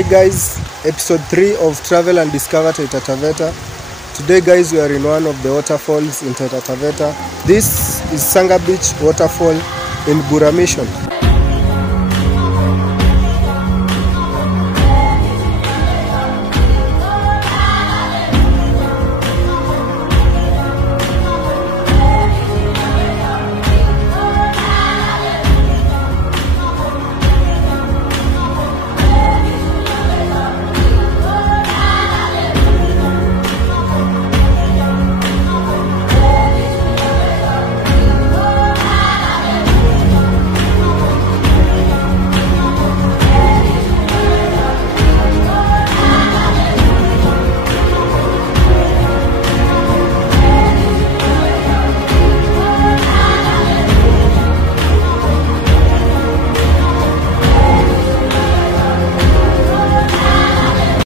Hey guys, episode 3 of Travel and Discover TAITA TAVETA. Today guys, we are in one of the waterfalls in TAITA TAVETA. This is SANGA Beach waterfall in Bura Mission.